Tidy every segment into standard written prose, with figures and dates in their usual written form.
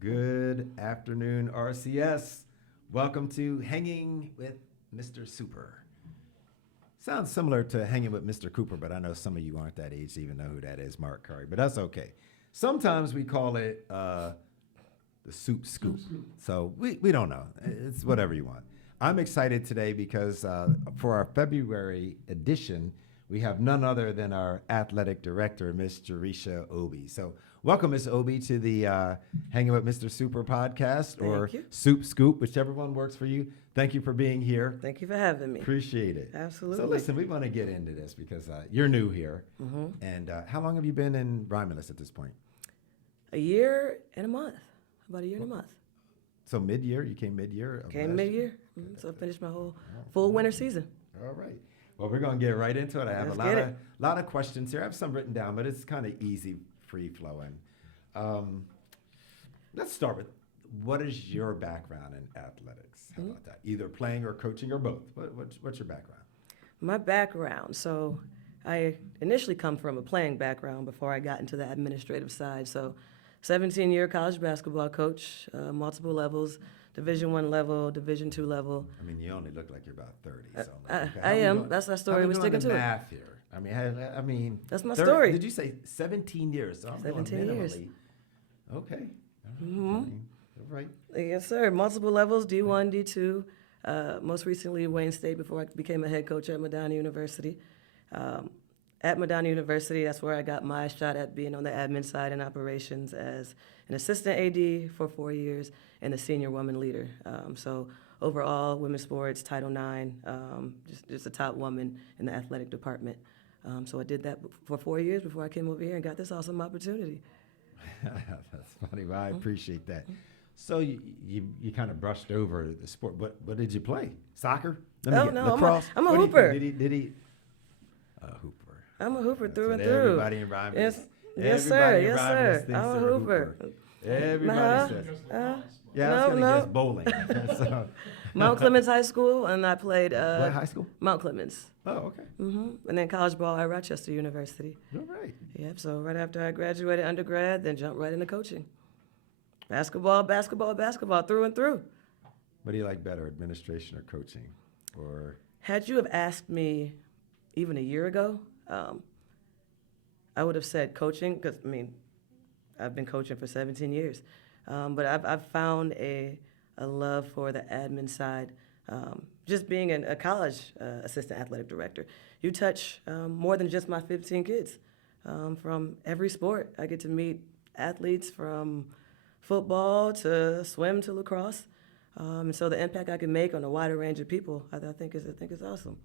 Good afternoon, RCS. Welcome to Hanging with Mr. Super. Sounds similar to Hanging with Mr. Cooper, but I know some of you aren't that age to even know who that is, Mark Curry, but that's okay. Sometimes we call it the Soup Scoop. So we don't know. It's whatever you want. I'm excited today because for our February edition, we have none other than our athletic director, Miss Jaresha Obi. So welcome, Miss Obi, to the Hanging with Mr. Super podcast, or SupeScoop, whichever one works for you. Thank you for being here. Thank you for having me. Appreciate it. Absolutely. So listen, we want to get into this because you're new here. Mm-hmm. And how long have you been in Romulus at this point? A year and a month. About a year and a month. So mid-year? You came mid-year? Came mid-year. Mm-hmm. So I finished my whole full winter season. All right. Well, we're going to get right into it. I have a lot of questions here. I have some written down, but it's kind of easy, free-flowing. Let's start with, what is your background in athletics? How about that? Either playing or coaching or both. What's your background? My background. So I initially come from a playing background before I got into the administrative side. So 17-year college basketball coach, multiple levels, Division I level, Division II level. I mean, you only look like you're about 30. So I am. That's our story. We're sticking to it. Math here. I mean, that's my story. Did you say 17 years? So I'm 17 years. Okay. Mm-hmm. Right. Yes, sir. Multiple levels, D1, D2. Most recently, Wayne State, before I became a head coach at Madonna University. At Madonna University, that's where I got my shot at being on the admin side and operations as an assistant AD for 4 years and a senior woman leader. So overall, women's sports, Title IX, just a top woman in the athletic department. So I did that for 4 years before I came over here and got this awesome opportunity. That's funny. Well, I appreciate that. So you kind of brushed over the sport. What did you play? Soccer? Lacrosse? I'm a hooper. Did he? A hooper. I'm a hooper through and through. Everybody in Romulus. Yes, sir. I'm a hooper. Everybody says. Yeah, I was going to guess bowling. So. Mount Clemens High School, and I played. What high school? Mount Clemens. Oh, okay. Mm-hmm. And then college ball at Rochester University. All right. Yep. So right after I graduated undergrad, then jumped right into coaching. Basketball, through and through. What do you like better, administration or coaching? Or had you have asked me even a year ago, I would have said coaching, because, I mean, I've been coaching for 17 years. But I've found a love for the admin side. Just being a college assistant athletic director, you touch more than just my 15 kids. From every sport, I get to meet athletes from football to swim to lacrosse. And so the impact I can make on a wider range of people, I think is awesome.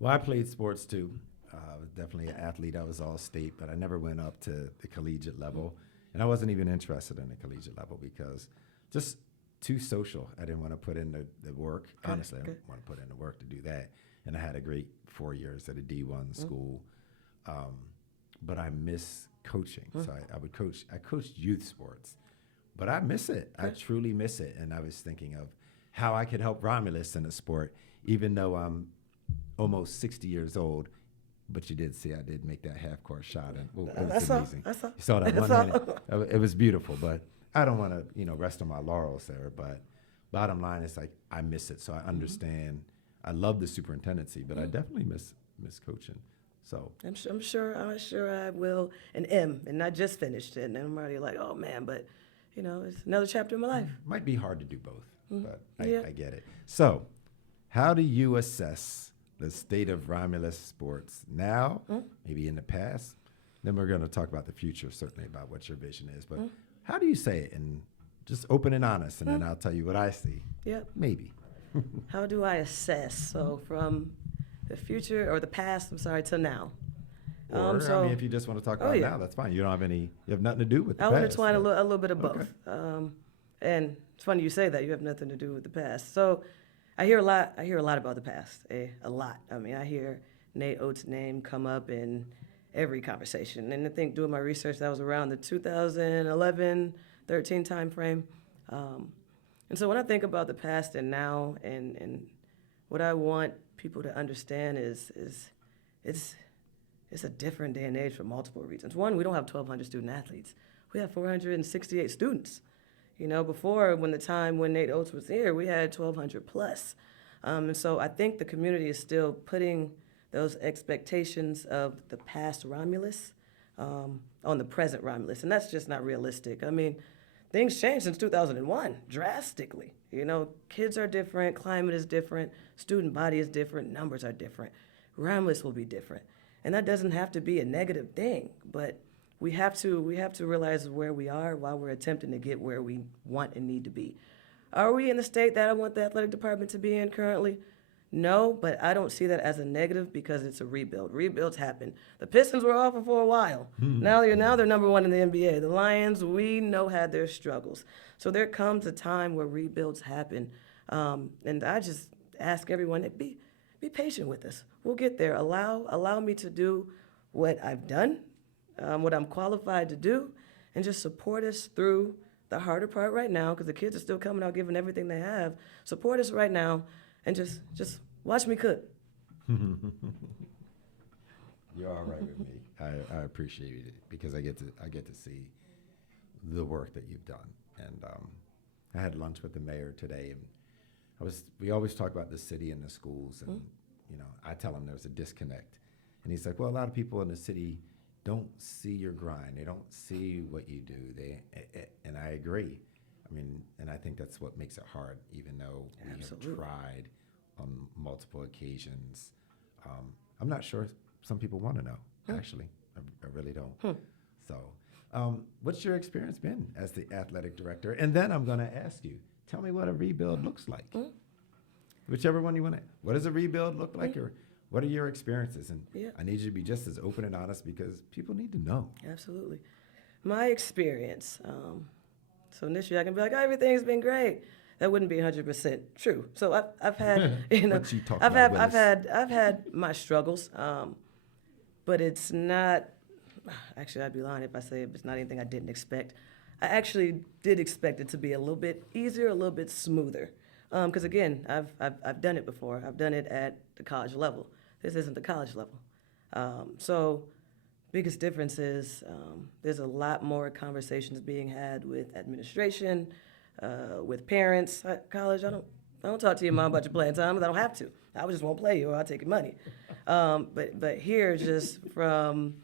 Well, I played sports too. I was definitely an athlete. I was all state, but I never went up to the collegiate level. And I wasn't even interested in the collegiate level because just too social. I didn't want to put in the work. Honestly, I didn't want to put in the work to do that. And I had a great 4 years at a D1 school. But I miss coaching. So I would coach. I coached youth sports. But I miss it. I truly miss it. And I was thinking of how I could help Romulus in the sport, even though I'm almost 60 years old. But you did see I did make that half-court shot, and it was amazing. I saw. You saw that one-handed. It was beautiful, but I don't want to, rest on my laurels there. But bottom line is, like, I miss it. So I understand. I love the superintendency, but I definitely miss coaching. So I'm sure I will and am, and I just finished it, and I'm already like, oh man, but it's another chapter in my life. Might be hard to do both, but I get it. So, how do you assess the state of Romulus sports now, maybe in the past? Then we're going to talk about the future, certainly about what your vision is. But how do you say it? And just open and honest, and then I'll tell you what I see. Yep. Maybe. How do I assess? So from the future or the past, to now. Or, if you just want to talk about now, that's fine. You have nothing to do with the past. I want to twine a little bit of both. Okay. And it's funny you say that. You have nothing to do with the past. So I hear a lot about the past, a lot. I mean, I hear Nate Oates' name come up in every conversation. And I think doing my research, that was around the 2011, 13 time frame. And so when I think about the past and now and what I want people to understand is it's a different day and age for multiple reasons. One, we don't have 1,200 student athletes. We have 468 students. Before when the time when Nate Oates was here, we had 1,200 plus. And so I think the community is still putting those expectations of the past Romulus on the present Romulus, and that's just not realistic. I mean, things changed since 2001 drastically. Kids are different, climate is different, student body is different, numbers are different. Romulus will be different, and that doesn't have to be a negative thing, but we have to realize where we are while we're attempting to get where we want and need to be. Are we in the state that I want the athletic department to be in currently? No, but I don't see that as a negative because it's a rebuild. Rebuilds happen. The Pistons were awful for a while. Now they're number one in the NBA. The Lions, we know, had their struggles. So there comes a time where rebuilds happen. And I just ask everyone to be patient with us. We'll get there. Allow me to do what I've done, what I'm qualified to do, and just support us through the harder part right now, because the kids are still coming out giving everything they have. Support us right now, and just watch me cook. You're all right with me. I appreciate it because I get to see the work that you've done. And I had lunch with the mayor today, and we always talk about the city and the schools, and I tell him there's a disconnect, and he's like, well, a lot of people in the city don't see your grind. They don't see what you do. And I agree. I mean, and I think that's what makes it hard, even though we have tried on multiple occasions. I'm not sure some people want to know, actually. I really don't. So what's your experience been as the athletic director? And then I'm going to ask you, tell me what a rebuild looks like. Whichever one you want to. What does a rebuild look like, or what are your experiences? And I need you to be just as open and honest because people need to know. Absolutely. My experience. So initially I can be like, everything's been great. That wouldn't be 100% true. So I've had, I've had my struggles, but it's not. Actually, I'd be lying if I say it's not anything I didn't expect. I actually did expect it to be a little bit easier, a little bit smoother, because again, I've done it before. I've done it at the college level. This isn't the college level. So biggest difference is there's a lot more conversations being had with administration, with parents. At college, I don't talk to your mom about your playing time. I don't have to. I just won't play you, or I'll take your money. But here, just from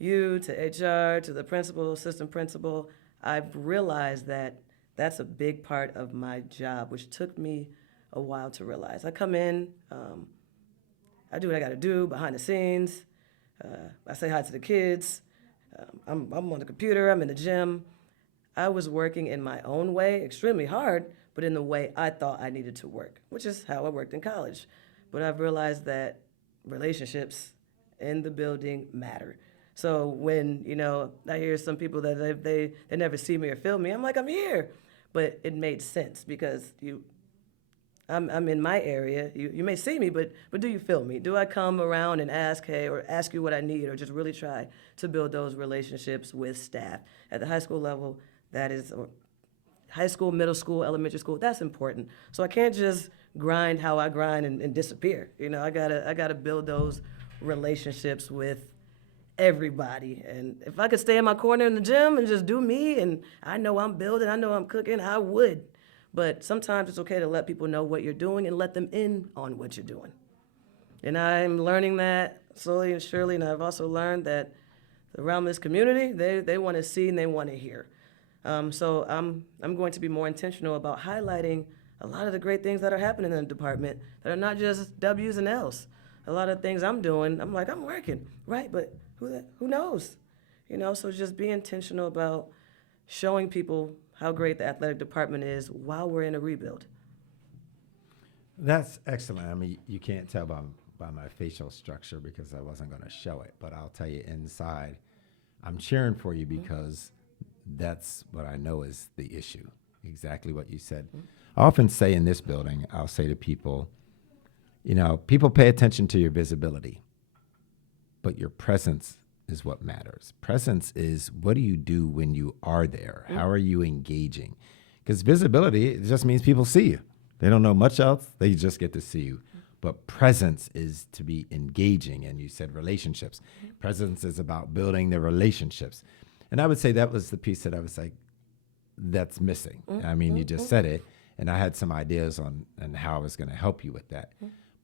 you to HR to the principal, assistant principal, I've realized that that's a big part of my job, which took me a while to realize. I come in, I do what I got to do behind the scenes. I say hi to the kids. I'm on the computer. I'm in the gym. I was working in my own way, extremely hard, but in the way I thought I needed to work, which is how I worked in college. But I've realized that relationships in the building matter. So when, I hear some people that they never see me or feel me, I'm like, I'm here. But it made sense because I'm in my area. You may see me, but do you feel me? Do I come around and ask, hey, or ask you what I need, or just really try to build those relationships with staff? At the high school level, that is, or high school, middle school, elementary school, that's important. So I can't just grind how I grind and disappear. I gotta build those relationships with everybody. And if I could stay in my corner in the gym and just do me, and I know I'm building, I know I'm cooking, I would. But sometimes it's okay to let people know what you're doing and let them in on what you're doing. And I'm learning that slowly and surely, and I've also learned that around this community, they want to see and they want to hear. So I'm going to be more intentional about highlighting a lot of the great things that are happening in the department that are not just W's and L's. A lot of things I'm doing, I'm like, I'm working, right? But who knows? So just be intentional about showing people how great the athletic department is while we're in a rebuild. That's excellent. I mean, you can't tell by my facial structure because I wasn't going to show it, but I'll tell you inside, I'm cheering for you because that's what I know is the issue. Exactly what you said. I often say in this building, I'll say to people, people pay attention to your visibility, but your presence is what matters. Presence is what do you do when you are there? How are you engaging? Because visibility, it just means people see you. They don't know much else. They just get to see you. But presence is to be engaging. And you said relationships. Presence is about building the relationships. And I would say that was the piece that I was like, that's missing. I mean, you just said it, and I had some ideas on how I was going to help you with that.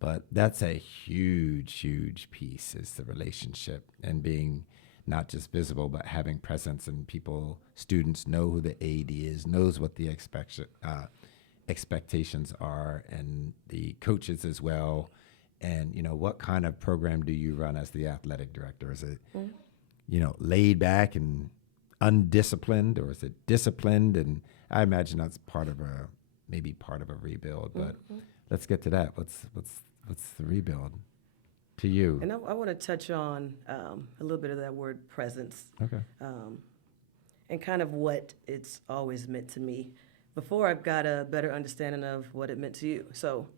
But that's a huge, huge piece is the relationship and being not just visible, but having presence and people, students know who the AD is, knows what the expectations are, and the coaches as well. And, what kind of program do you run as the athletic director? Is it, laid back and undisciplined, or is it disciplined? And I imagine that's maybe part of a rebuild, but let's get to that. What's the rebuild to you? And I want to touch on a little bit of that word presence. Okay. And kind of what it's always meant to me before I've got a better understanding of what it meant to you. So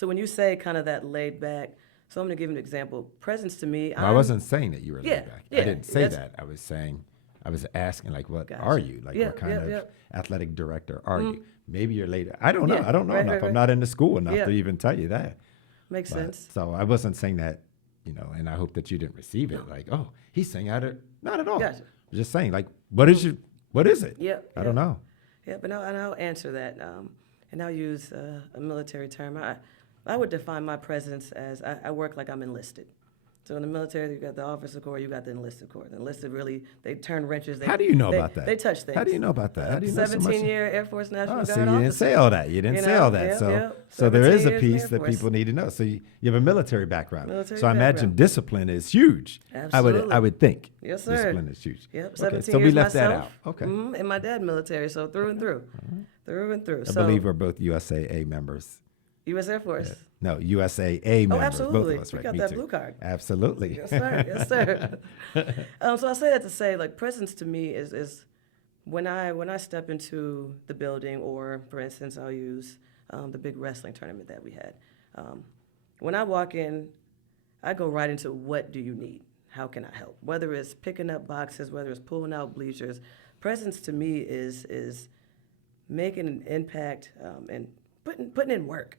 when you say kind of that laid back, so I'm going to give an example. Presence to me, I wasn't saying that you were laid back. Yeah, I didn't say that. I was asking, like, what are you? Like, what kind of athletic director are you? Maybe you're laid. I don't know. I don't know enough. I'm not in the school enough to even tell you that. Makes sense. So I wasn't saying that, and I hope that you didn't receive it like, oh, he's saying not at all. Gotcha. I'm just saying, like, what is it? I don't know. Yeah, but I'll answer that, and I'll use a military term. I would define my presence as I work like I'm enlisted. So in the military, you got the officer corps, you got the enlisted corps. The enlisted really, they turn wrenches. How do you know about that? They touch things. How do you know about that? How do you know so much? 17-year Air Force National Guard so you officer. didn't say all that. You didn't say all that. So there is a 17 years piece in that Air Force. people need to know. So you have a military background. So I imagine background. Discipline is huge. Absolutely. I would think. Yes, sir. Discipline is huge. Yep, 17 17 so years we left myself. that out. Okay. And my dad military, so through and through. Through and through. I believe we're both USAA members. U.S. Air Force. Yeah. No, USAA members. Absolutely. Both of us, We right? got Me that too. blue card. Absolutely. Yes, sir. Yes, sir. So I say that to say, like, presence to me is when I step into the building, or for instance, I'll use the big wrestling tournament that we had. When I walk in, I go right into what do you need? How can I help? Whether it's picking up boxes, whether it's pulling out bleachers, presence to me is making an impact and putting in work.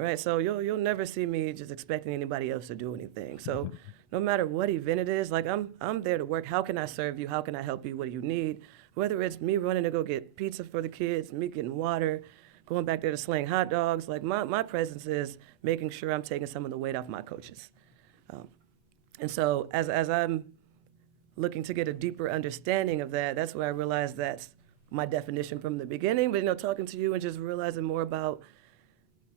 Right, so you'll never see me just expecting anybody else to do anything. So no matter what event it is, like I'm there to work. How can I serve you? How can I help you? What do you need? Whether it's me running to go get pizza for the kids, me getting water, going back there to sling hot dogs. Like my presence is making sure I'm taking some of the weight off my coaches. And so as I'm looking to get a deeper understanding of that, that's where I realized that's my definition from the beginning. But talking to you and just realizing more about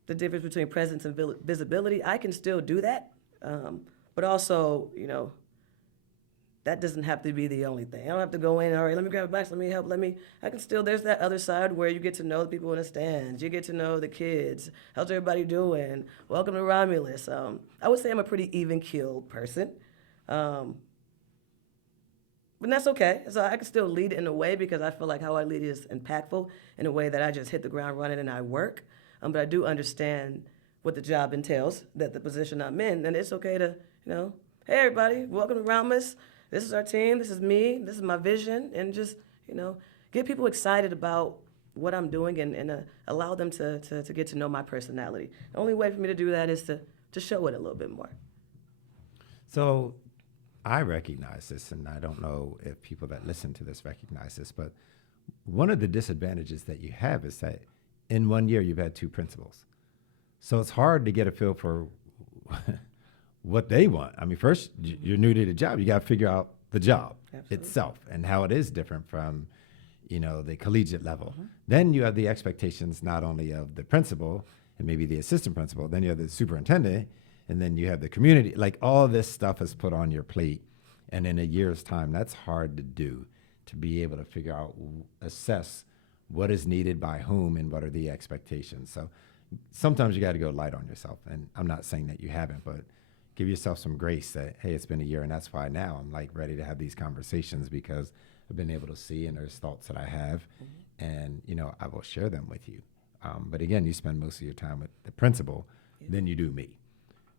the difference between presence and visibility, I can still do that. But also, that doesn't have to be the only thing. I don't have to go in, all right, let me grab a box, let me help, I can still, there's that other side where you get to know the people in the stands, you get to know the kids, how's everybody doing, welcome to Romulus. I would say I'm a pretty even-keeled person. But that's okay. So I can still lead in a way because I feel like how I lead is impactful in a way that I just hit the ground running and I work. But I do understand what the job entails, that the position I'm in, and it's okay to, hey, everybody, welcome to Romulus. This is our team. This is me. This is my vision. And just, get people excited about what I'm doing and allow them to get to know my personality. The only way for me to do that is to show it a little bit more. So I recognize this, and I don't know if people that listen to this recognize this, but one of the disadvantages that you have is that in 1 year, you've had 2 principals. So it's hard to get a feel for what they want. I mean, first, you're new to the job. You got to figure out the job itself and how it is different from, the collegiate level. Then you have the expectations not only of the principal and maybe the assistant principal, then you have the superintendent, and then you have the community. Like, all this stuff is put on your plate. And in a year's time, that's hard to do, to be able to figure out, assess what is needed by whom and what are the expectations. So sometimes you got to go light on yourself. And I'm not saying that you haven't, but give yourself some grace that, hey, it's been a year, and that's why now I'm like ready to have these conversations, because I've been able to see, and there's thoughts that I have, and I will share them with you. But again, you spend most of your time with the principal, than you do me.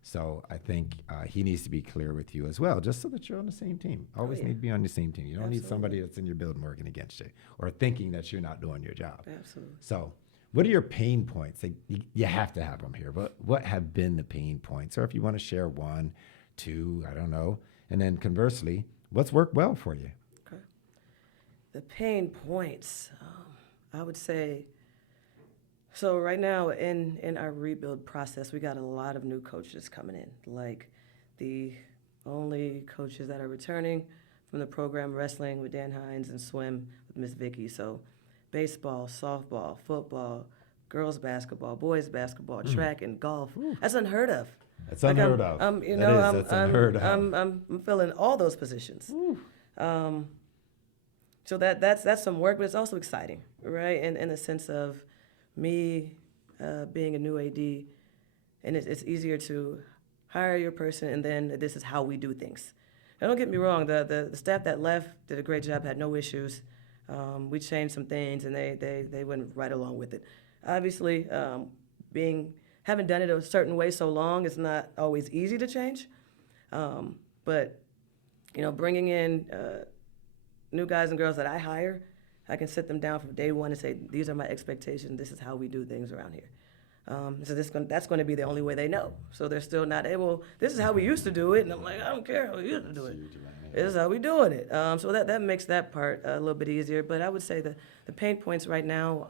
So I think he needs to be clear with you as well, just so that you're on the same team. Always need to be on the same team. You don't need somebody that's in your building working against you or thinking that you're not doing your job. Absolutely. So what are your pain points? Like, you have to have them here, but what have been the pain points? Or if you want to share 1, 2, I don't know. And then conversely, what's worked well for you? Okay. The pain points, I would say. So right now in our rebuild process, we got a lot of new coaches coming in. Like the only coaches that are returning from the program wrestling with Dan Hines and swim with Miss Vicky. So baseball, softball, football, girls basketball, boys basketball, track and golf. That's unheard of. That's Like unheard of. That's unheard of. I'm filling all those positions. So that's some work, but it's also exciting, right? In the sense of me being a new AD, and it's easier to hire your person, and then this is how we do things. Now, don't get me wrong, the staff that left did a great job, had no issues. We changed some things, and they went right along with it. Obviously, having done it a certain way so long, it's not always easy to change. But bringing in new guys and girls that I hire, I can sit them down from day one and say, these are my expectations. This is how we do things around here. So that's going to be the only way they know. So they're still not able, this is how we used to do it. And I'm like, I don't care how we used to do it. This is how we doing it. So that makes that part a little bit easier. But I would say the pain points right now,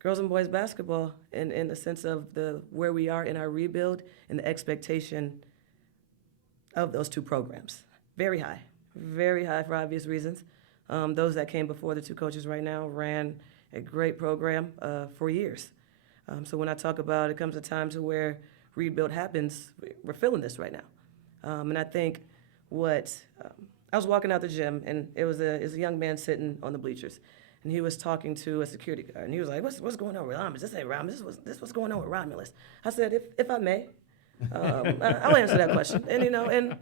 girls and boys basketball, in the sense of where we are in our rebuild and the expectation of those two programs. Very high for obvious reasons. Those that came before the two coaches right now ran a great program for years. So when I talk about it comes a time to where rebuild happens, we're feeling this right now. And I think I was walking out the gym, and it was a young man sitting on the bleachers, and he was talking to a security guard, and he was like, what's going on with Romulus? This ain't Romulus. This what's going on with Romulus. I said, if I may, I'll answer that question. And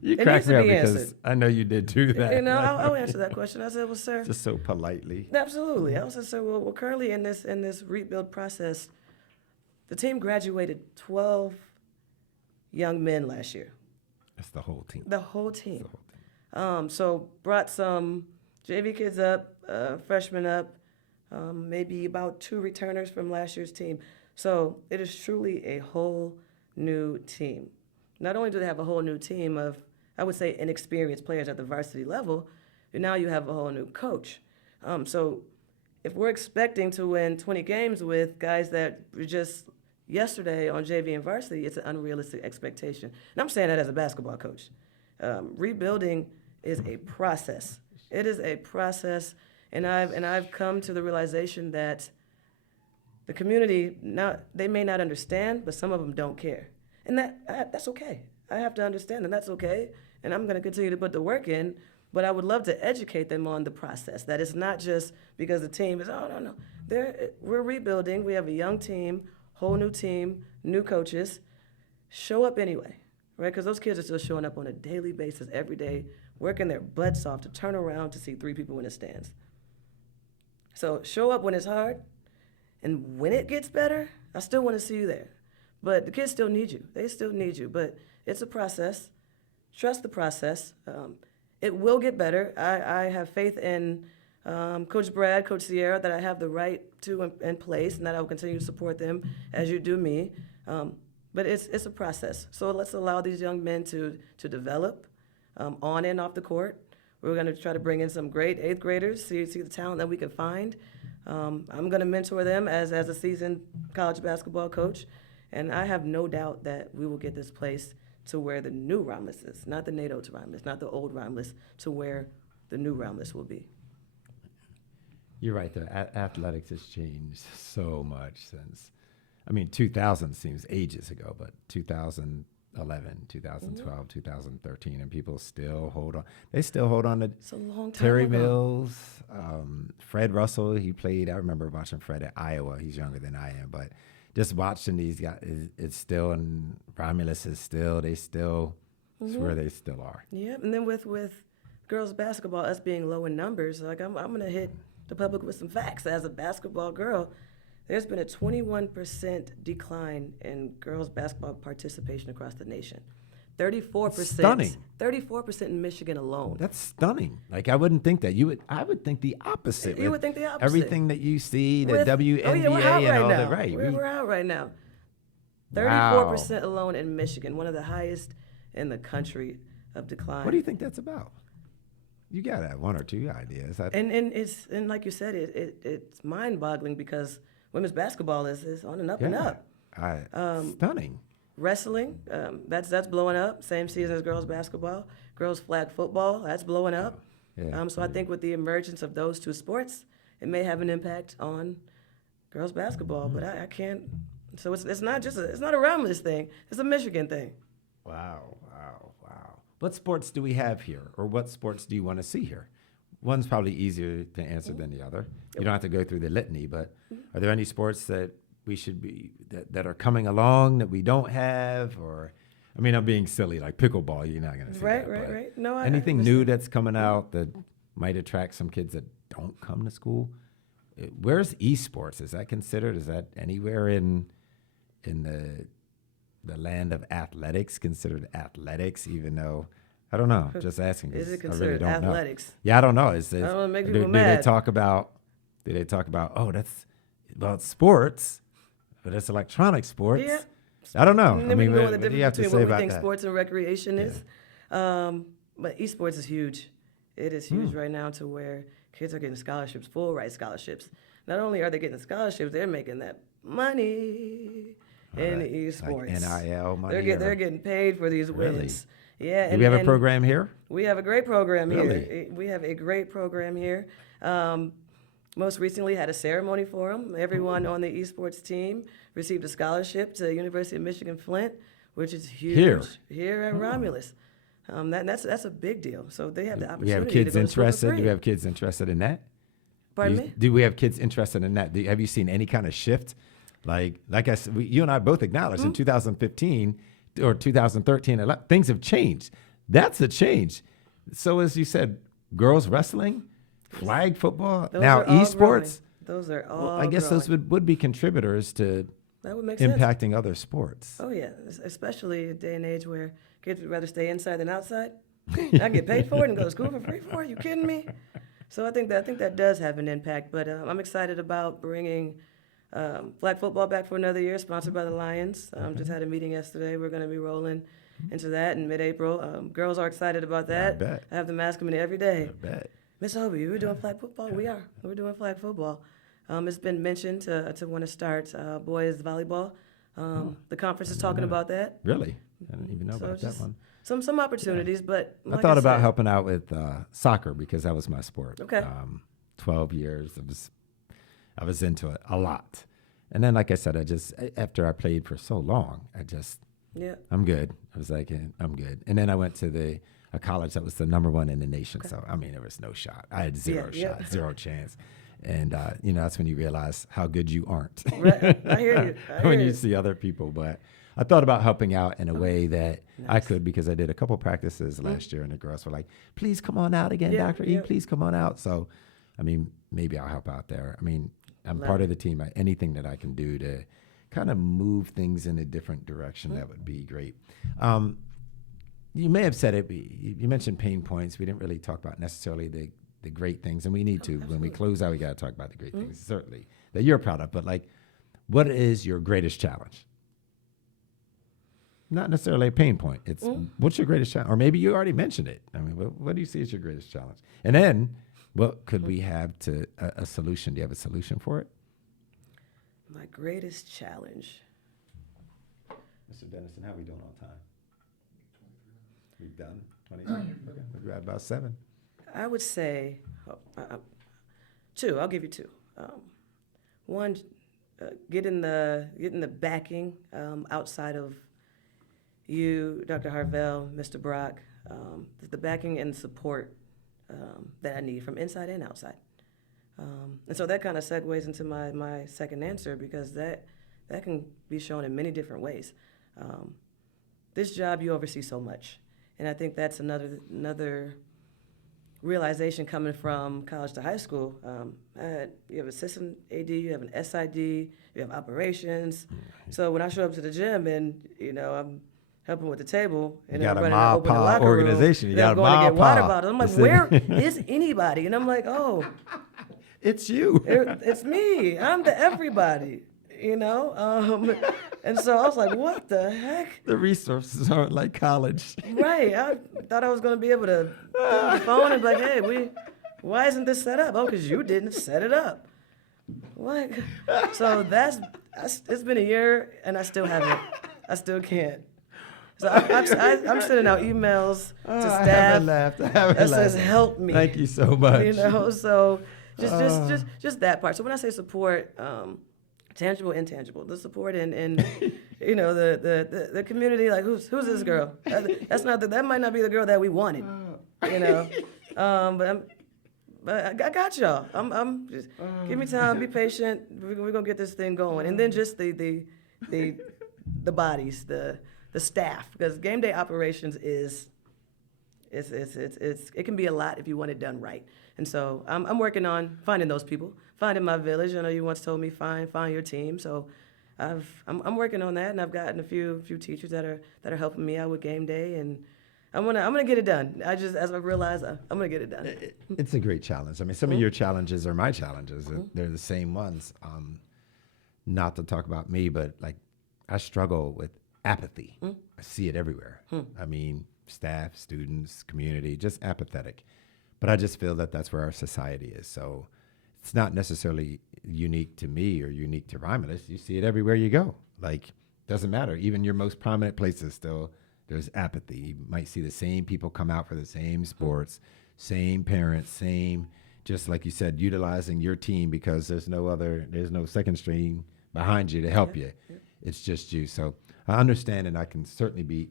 You it cracked needs me to up be because answered. I know you did do that. I'll answer that question. I said, well, sir. Just so politely. Absolutely. I said, sir, well, currently in this rebuild process, the team graduated 12 young men last year. That's the whole team. The whole team. That's the whole team. So brought some JV kids up, freshmen up, maybe about 2 returners from last year's team. So it is truly a whole new team. Not only do they have a whole new team of, I would say, inexperienced players at the varsity level, but now you have a whole new coach. So if we're expecting to win 20 games with guys that were just yesterday on JV and varsity, it's an unrealistic expectation. And I'm saying that as a basketball coach. Rebuilding is a process. It is a process, and I've come to the realization that the community, they may not understand, but some of them don't care. And that's okay. I have to understand, and that's okay. And I'm going to continue to put the work in, but I would love to educate them on the process. That it's not just because the team is, oh, no. We're rebuilding. We have a young team, whole new team, new coaches. Show up anyway, right? Because those kids are still showing up on a daily basis, every day, working their butts off to turn around to see 3 people in the stands. So show up when it's hard, and when it gets better, I still want to see you there. But the kids still need you. They still need you. But it's a process. Trust the process. It will get better. I have faith in Coach Brad, Coach Sierra, that I have the right to in place, and that I will continue to support them as you do me. But it's a process. So let's allow these young men to develop on and off the court. We're going to try to bring in some great 8th graders, see the talent that we can find. I'm going to mentor them as a seasoned college basketball coach. And I have no doubt that we will get this place to where the new Romulus is, not the NATO to Romulus, not the old Romulus, to where the new Romulus will be. You're right, though. Athletics has changed so much since, 2000 seems ages ago, but 2011, 2012, 2013, and people still hold on. They still hold on to It's a long time Terry ago. Mills, Fred Russell. He played, I remember watching Fred at Iowa. He's younger than I am, but just watching these guys, it's still, and Romulus is still, it's where they still are. Yeah, and then with girls basketball, us being low in numbers, like I'm going to hit the public with some facts. As a basketball girl, there's been a 21% decline in girls basketball participation across the nation. 34%. Stunning. 34% in Michigan alone. That's stunning. Like, I wouldn't think that. I would think the opposite. You would think the opposite. Everything that you see, the With- WNBA we're out and right all now. that, right? We're out right now. Wow. 34% alone in Michigan, one of the highest in the country of decline. What do you think that's about? You got to have one or two ideas. And like you said, it's mind-boggling because women's basketball is on and up and up. Stunning. Wrestling, that's blowing up. Same season as girls basketball. Girls flag football, that's blowing up. So I think with the emergence of those two sports, it may have an impact on girls basketball. But I can't. So it's not it's not a Romulus thing. It's a Michigan thing. Wow. What sports do we have here, or what sports do you want to see here? One's probably easier to answer than the other. You don't have to go through the litany, but are there any sports that we should be that are coming along that we don't have? Or, I mean, I'm being silly, like pickleball. You're not going to see that. Right. No, anything new that's coming out that might attract some kids that don't come to school? Where's esports? Is that considered? Is that anywhere in the land of athletics considered athletics? Even though I don't know, just asking. Is it I really considered don't athletics? Know. Yeah, I don't know. I don't want to make people do mad. they talk about? Do they talk about? Oh, that's about sports, but it's electronic sports. Yeah. I don't know. And I then we mean, can go with the what do you have difference to between say what we about think that? sports and recreation is. But esports is huge. It is huge right now to where kids are getting scholarships, full ride scholarships. Not only are they getting scholarships, they're making that money in esports. Like NIL money. They're getting paid for these Really? wins. Yeah. Do we have a program here? We have a great program Really? here. We have a great program here. Most recently had a ceremony for them. Everyone on the esports team received a scholarship to the University of Michigan Flint, which is huge here at Romulus. That's a big deal. So they have the opportunity. We have kids to go to school for interested. free. Do we have kids interested in that? Pardon me? Do we have kids interested in that? Have you seen any kind of shift? Like I said, you and I both acknowledged in 2015 or 2013, things have changed. That's a change. So as you said, girls wrestling, flag football, Those now are all esports. growing. Those are all. Well, I guess growing. those would be contributors to That would make sense. impacting other sports. Oh yeah, especially in a day and age where kids would rather stay inside than outside. I get paid for it and go to school for free for it. You kidding me? So I think that does have an impact. But I'm excited about bringing flag football back for another year, sponsored by the Lions. Just had a meeting yesterday. We're going to be rolling into that in mid-April. Girls are excited about that. I bet. I have the mask coming in every day. I bet. Miss Obi, we're doing flag football. We are. We're doing flag football. It's been mentioned to want to start boys volleyball. The conference is talking about that. Really? I didn't even know So about it's that just one. Some opportunities, but I like thought about said, helping out with soccer because that was my sport. Okay. 12 years. I was into it a lot. And then, like I said, after I played for so long, Yeah. I'm good. I was like, I'm good. And then I went to a college that was the #1 in the nation. So, I mean, there was no shot. I had zero chance. And, that's when you realize how good you aren't. Right. I hear you. when you see other people. But I thought about helping out in a way that I Nice. could because I did a couple practices last year and the girls were like, please come on out again, Yeah, Dr. E, yeah. please come on out. So, I mean, maybe I'll help out there. I mean, I'm part of the team. Anything that I can do to kind of move things in a different direction, that would be great. You may have said it. You mentioned pain points. We didn't really talk about necessarily the great things, and we need to. When we close out, we got to talk about the great things, certainly, that you're proud of. But, like, what is your greatest challenge? Not necessarily a pain point. It's what's your greatest challenge? Or maybe you already mentioned it. I mean, what do you see as your greatest challenge? And then what could we have to a solution? Do you have a solution for it? My greatest challenge. Mr. Dennison, how are we doing on time? We've done 20. Okay. We're at about 7. I would say 2. I'll give you 2. One, getting the backing outside of you, Dr. Harvell, Mr. Brock, the backing and support that I need from inside and outside. And so that kind of segues into my second answer because that can be shown in many different ways. This job, you oversee so much. And I think that's another realization coming from college to high school. You have assistant AD, you have an SID, you have operations. So when I show up to the gym and, I'm helping with the table and You got I'm a running to open the Ma locker organization. room, You then I'm got a going to Ma get water Pa. bottles. I'm like, Listen. where is anybody? And I'm like, oh, It's you. it's me. I'm the everybody. you know? And so I was like, what the heck? The resources aren't like college. Right. I thought I was going to be able to pick up the phone and be like, hey, why isn't this set up? Oh, because you didn't set it up. What? So it's been a year and I still haven't. I still can't. So I'm sending out emails to I haven't staff laughed. that says, help me. Thank you so much. You know, so just that part. So when I say support, tangible, intangible, the support and you know, the community, like who's this girl? That might not be the girl that we wanted, you know. But I got y'all. I'm just give me time, be patient. We're gonna get this thing going, and then just the bodies, the staff, because game day operations it can be a lot if you want it done right. And so I'm working on finding those people, finding my village. I know you once told me find your team. So I'm working on that, and I've gotten a few teachers that are helping me out with game day, and I'm gonna get it done. As I realize I'm gonna get it done. It's a great challenge. I mean, some of your challenges are my challenges. They're the same ones. Not to talk about me, but like I struggle with apathy. I see it everywhere. I mean, staff, students, community, just apathetic. But I just feel that that's where our society is. So it's not necessarily unique to me or unique to Romulus. You see it everywhere you go. Like, doesn't matter. Even your most prominent places still, there's apathy. You might see the same people come out for the same sports, same parents, same, just like you said, utilizing your team because there's no second string behind you to help you. It's just you. So I understand, and I can certainly be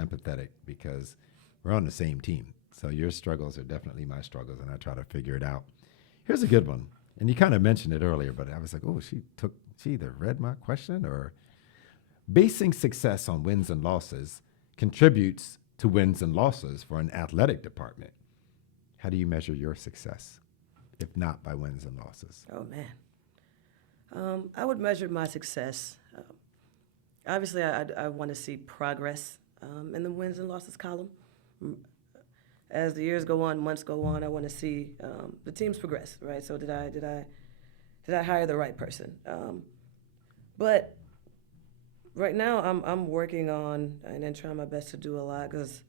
empathetic because we're on the same team. So your struggles are definitely my struggles, and I try to figure it out. Here's a good one, and you kind of mentioned it earlier, but I was like, oh, she either read my question or basing success on wins and losses contributes to wins and losses for an athletic department. How do you measure your success, if not by wins and losses? Oh man, I would measure my success. Obviously, I want to see progress in the wins and losses column. As the years go on, months go on, I want to see the teams progress, right? So did I hire the right person? But right now, I'm working on and trying my best to do a lot because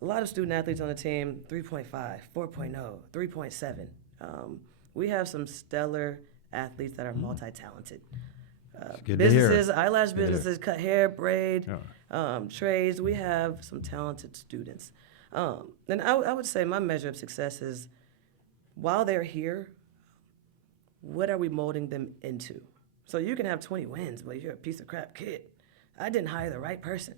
a lot of student athletes on the team, 3.5, 4.0, 3.7. We have some stellar athletes that are multi-talented. Businesses, eyelash businesses, cut hair, braid, trades. We have some talented students. And I would say my measure of success is while they're here, what are we molding them into? So you can have 20 wins, but you're a piece of crap kid. I didn't hire the right person,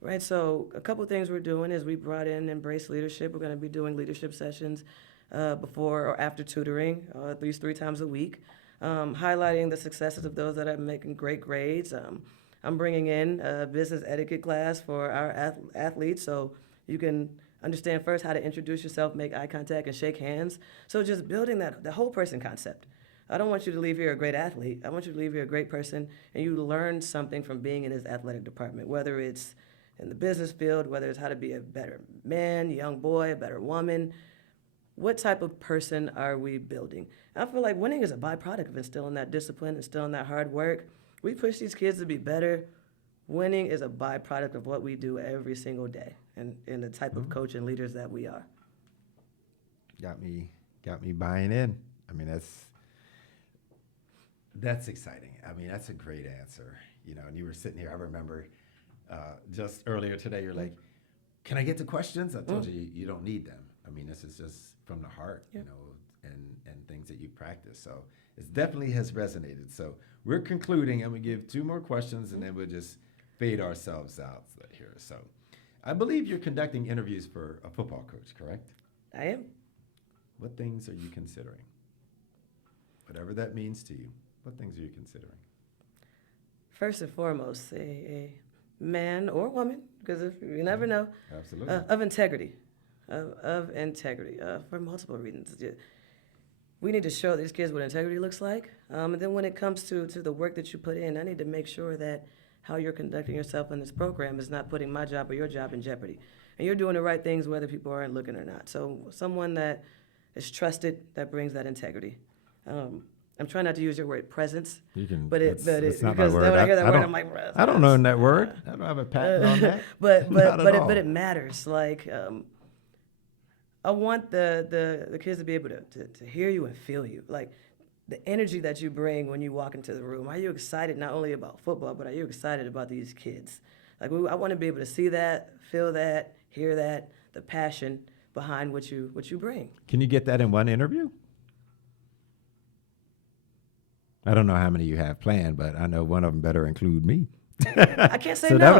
right? So a couple of things we're doing is we brought in Embrace Leadership. We're going to be doing leadership sessions before or after tutoring, at least 3 times a week, highlighting the successes of those that are making great grades. I'm bringing in a business etiquette class for our athletes, so you can understand first how to introduce yourself, make eye contact, and shake hands. So just building the whole person concept. I don't want you to leave here a great athlete. I want you to leave here a great person, and you learn something from being in this athletic department, whether it's in the business field, whether it's how to be a better man, young boy, a better woman. What type of person are we building? I feel like winning is a byproduct of instilling that discipline, instilling that hard work. We push these kids to be better. Winning is a byproduct of what we do every single day and the type of coach and leaders that we are. Got me buying in. I mean, that's exciting. I mean, that's a great answer. You know, and you were sitting here, I remember just earlier today, you're like, can I get to questions? I told you you don't need them. I mean, this is just from the heart, you know, and things that you practice. So it definitely has resonated. So we're concluding, and we give 2 more questions, and then we'll just fade ourselves out here. So I believe you're conducting interviews for a football coach, correct? I am. What things are you considering? Whatever that means to you, what things are you considering? First and foremost, a man or woman, because you never know. Absolutely. Of integrity. Of integrity, for multiple reasons. We need to show these kids what integrity looks like. And then when it comes to the work that you put in, I need to make sure that how you're conducting yourself in this program is not putting my job or your job in jeopardy. And you're doing the right things whether people aren't looking or not. So someone that is trusted, that brings that integrity. I'm trying not to use your word presence, You can, but it's not my because word. when I hear that word, don't, I'm like, "Bruh, I don't know that word. I don't have a patent on that. but Not at all. it matters. Like I want the kids to be able to hear you and feel you. Like the energy that you bring when you walk into the room. Are you excited not only about football, but are you excited about these kids? Like I want to be able to see that, feel that, hear that, the passion behind what you bring. Can you get that in one interview? I don't know how many you have planned, but I know one of them better include me. I can't say So no. that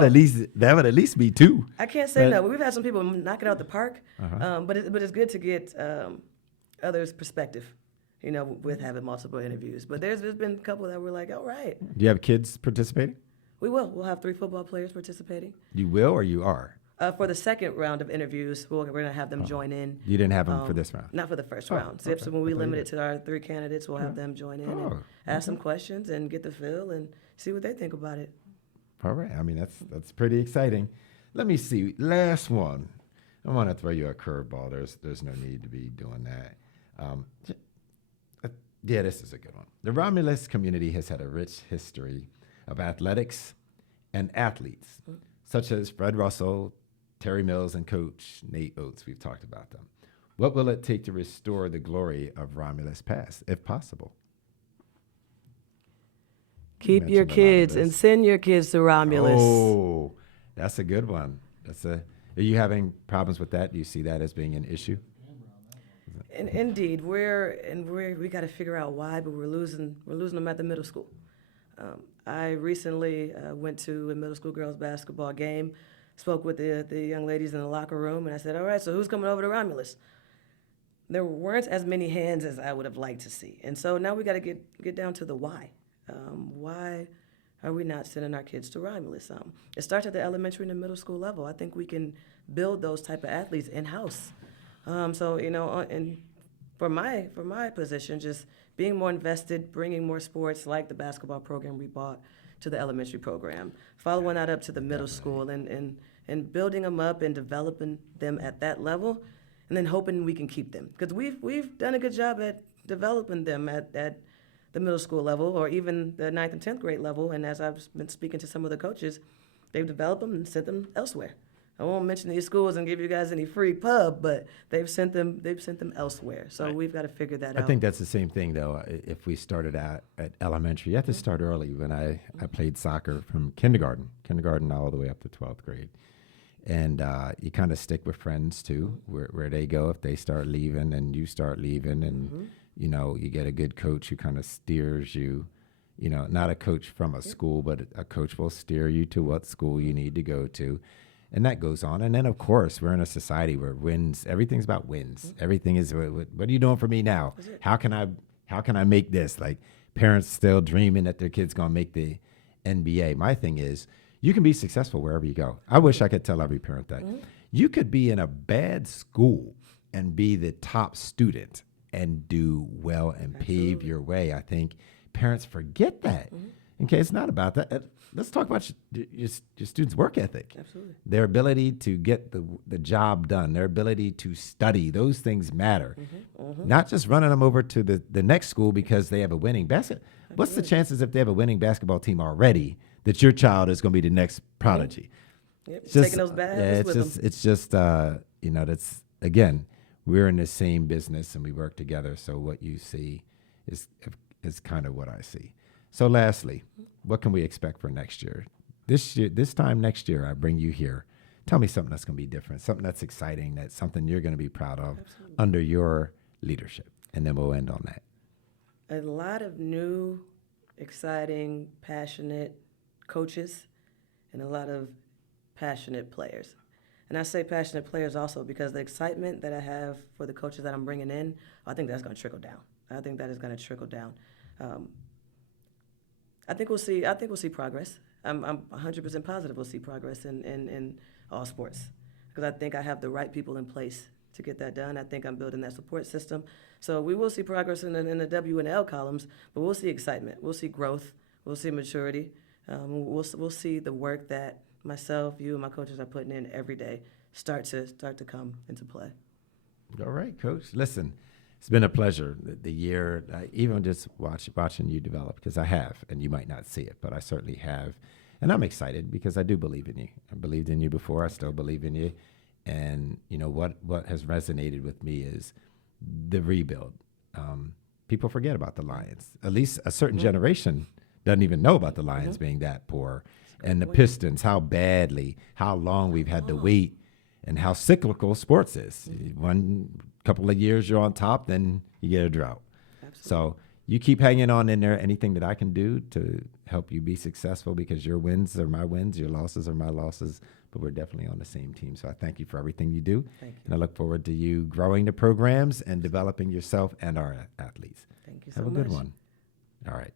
would at least be two. I can't say But- no. We've had some people knock it out the park, but it's good to get others' perspective, you know, with having multiple interviews. But there's been a couple that were like, all right, Do you have kids participating? we'll have 3 football players participating. You will or you are? For the second round of interviews, we're going to have them join in. You didn't have them for this round? Not for the first Oh, round. So okay. when I we thought you limit it did. to our 3 candidates, we'll have them join in and Oh, ask some questions and get the feel and see what they think about it. All right. I mean, that's pretty exciting. Let me see. Last one. I want to throw you a curveball. There's no need to be doing that. Yeah, this is a good one. The Romulus community has had a rich history of athletics and athletes, such as Fred Russell, Terry Mills, and Coach Nate Oates. We've talked about them. What will it take to restore the glory of Romulus past, if possible? Keep your mentioned a lot of kids and this. send your kids to Romulus. Oh, that's a good one. Are you having problems with that? Do you see that as being an issue? Indeed, we got to figure out why, but we're losing them at the middle school. I recently went to a middle school girls basketball game, spoke with the young ladies in the locker room, and I said, all right, so who's coming over to Romulus? There weren't as many hands as I would have liked to see. And so now we got to get down to the why. Why are we not sending our kids to Romulus? It starts at the elementary and the middle school level. I think we can build those type of athletes in-house. So, you know, and for my position, just being more invested, bringing more sports like the basketball program we bought to the elementary program, following that up to the middle school and building them up and developing them at that level, and then hoping we can keep them. Because we've done a good job at developing them at the middle school level or even the 9th and 10th grade level. And as I've been speaking to some of the coaches, they've developed them and sent them elsewhere. I won't mention these schools and give you guys any free pub, but they've sent them elsewhere. So we've got to figure that out. I think that's the same thing, though. If we started at elementary, you have to start early. When I played soccer from kindergarten all the way up to 12th grade. And you kind of stick with friends, too, where they go if they start leaving and you start leaving. And, you know, you get a good coach who kind of steers you, you know, not a coach from a school, but a coach will steer you to what school you need to go to. And that goes on. And then, of course, we're in a society where everything's about wins. Everything is, what are you doing for me now? How can I make this? Like, parents still dreaming that their kid's going to make the NBA. My thing is, you can be successful wherever you go. I wish I could tell every parent that. You could be in a bad school and be the top student and do well and pave your way. I think parents forget that. Okay, it's not about that. Let's talk about your students' work ethic. Absolutely. Their ability to get the job done, their ability to study. Those things matter. Not just running them over to the next school because they have a winning basket. What's the chances if they have a winning basketball team already that your child is going to be the next prodigy? Yep, It's just- taking those bad yeah, habits it's with just, them. It's just, you know, that's, again, we're in the same business and we work together. So what you see is kind of what I see. So lastly, what can we expect for next year? This time next year, I bring you here. Tell me something that's going to be different, something that's exciting, that's something you're going to be proud of under your leadership. And then we'll end on that. A lot of new, exciting, passionate coaches and a lot of passionate players. And I say passionate players also because the excitement that I have for the coaches that I'm bringing in, I think that's going to trickle down. I think that is going to trickle down. I think we'll see progress. I'm 100% positive we'll see progress in all sports because I think I have the right people in place to get that done. I think I'm building that support system. So we will see progress in the W and L columns, but we'll see excitement. We'll see growth. We'll see maturity. We'll see the work that myself, you, and my coaches are putting in every day start to come into play. All right, Coach. Listen, It's been a pleasure. The year, even just watching you develop, because I have, and you might not see it, but I certainly have. And I'm excited because I do believe in you. I believed in you before. I still believe in you. And you know what has resonated with me is the rebuild. People forget about the Lions. At least a certain generation doesn't even know about the Lions being that poor. And the Pistons, how long we've had to wait, and how cyclical sports is. One couple of years you're on top, then you get a drought. Absolutely. So you keep hanging on in there. Anything that I can do to help you be successful, because your wins are my wins, your losses are my losses, but we're definitely on the same team. So I thank you for everything you do. Thank you. And I look forward to you growing the programs and developing yourself and our athletes. Thank you so Have a much. good one. All right.